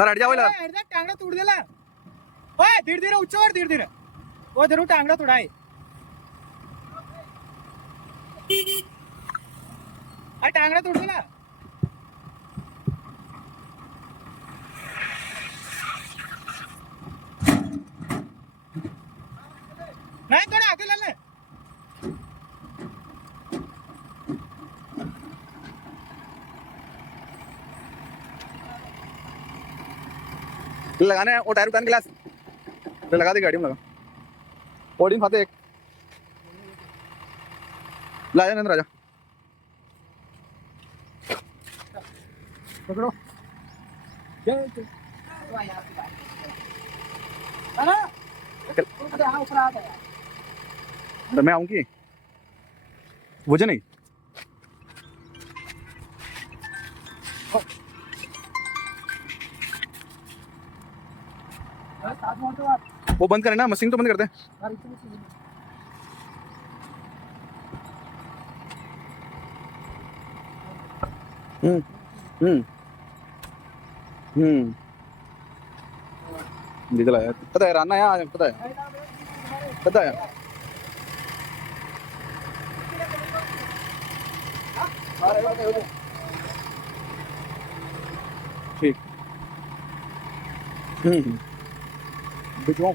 हट जाओ टांगड़ा तोड़ देला ओए धीरे धीरे उच्च और धीरे धीरे वो जरूर टांगड़ा तोड़ाए टांगड़ा तोड़ देला नहीं थोड़ा आगे ले ले लगाना है वो टायर उठाने गिलास तो लगा दे गाड़ी में लगा ओडिन फाते एक ला जा नंद राजा पकड़ो तो मैं आऊंगी मुझे नहीं वो बंद करें ना मशीन तो बंद कर दे हम्म हम्म डीजल आया पता है राना यहाँ पता है ठीक भिजवाओ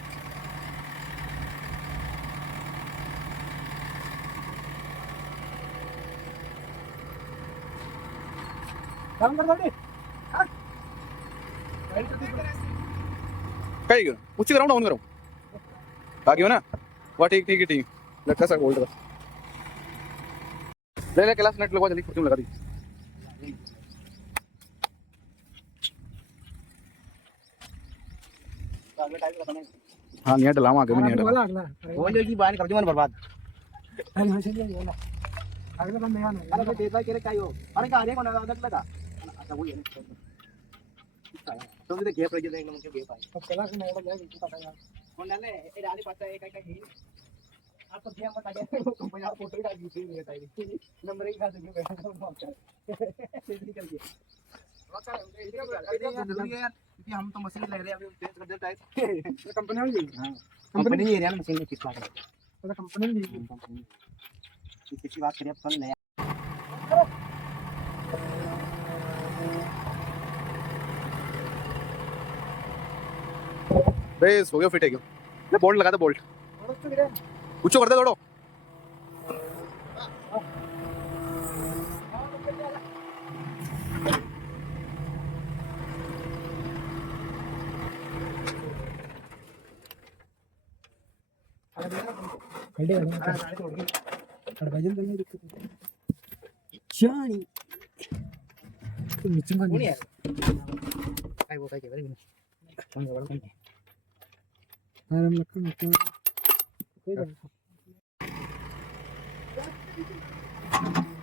काम कर गाड़ी कहीं क्यों उच्च कराऊँ डाउन कराऊँ आगे हो ना वाह ठीक ठीक ठीक लटका सा होल्ड ले ले क्लास नेट लगवा जल्दी खुर्ची में लगा दी हाँ नहीं डला आगे भी नहीं डला वो जो की बाहर कर दूंगा बर्बाद अरे हां चलिए वाला अगला बंद नहीं आना अरे तेज भाई केरे काय हो अरे का आरे कोण आदत लगा अच्छा वो है तो मुझे गैप रह जाएगा मुझे गैप आए तो चला से नहीं लगा जाएगा पता यार कौन डाले ए डाले पता है काय काय आप तो दिया मत आ गया कंपनी आप फोटो डाल दी थी बताइए नंबर एक साथ क्यों बैठा था निकल गया कि हम तो मशीन ले रहे हैं अभी तेज कर देता है कंपनी वाली हां कंपनी ही एरिया में मशीन में किस बात है तो कंपनी ली कंपनी किसी बात करिए अपन नया बेस हो गया फिट है क्यों ले बोल्ट लगा दे बोल्ट ऊंचो कर दे थोड़ो खड़े हो ना गाड़ी तोड़ के खड़बाजन करने दिक्कत है जानी तो नीचे में नहीं है काय वो काय के बरे कौन बड़ा कौन है आराम लखन कोई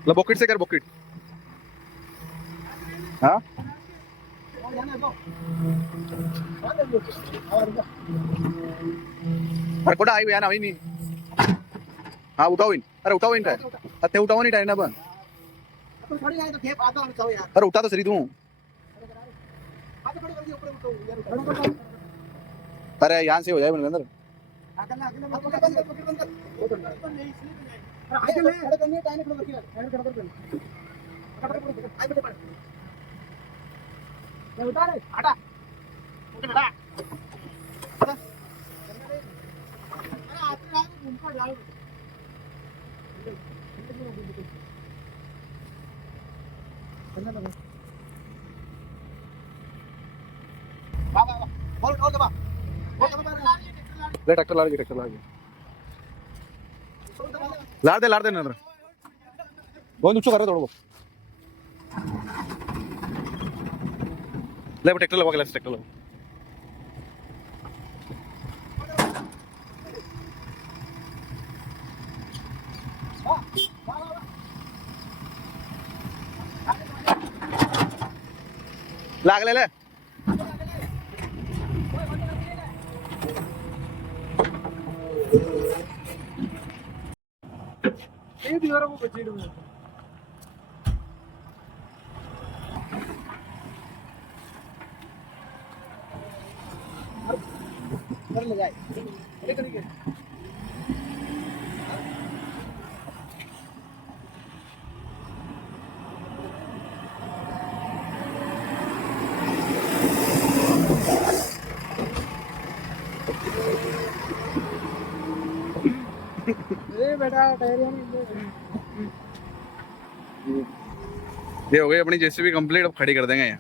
ला बॉकेट से कर बॉकेट हाँ अरे कोटा आई यार अभी नहीं हाँ उठाओ इन अरे उठाओ इन टायर अते उठाओ नहीं टायर ना बन अरे उठा तो सही तू अरे यहाँ से हो जाए मेरे अंदर ले ट्रैक्टर ला दे नंदर बहुत ऊंचो कर रहे थोड़ा ले ट्रैक्टर लगा के ट्रैक्टर लगा लाग ले दीवारों को बच्चे लोग कर लगाए ये तरीके ए बेटा टायरिया नहीं ये हो गई अपनी जेसीबी कंप्लीट, अब खड़ी कर देंगे यहाँ।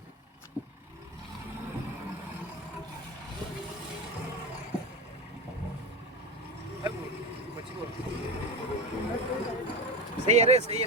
सही है रे सही है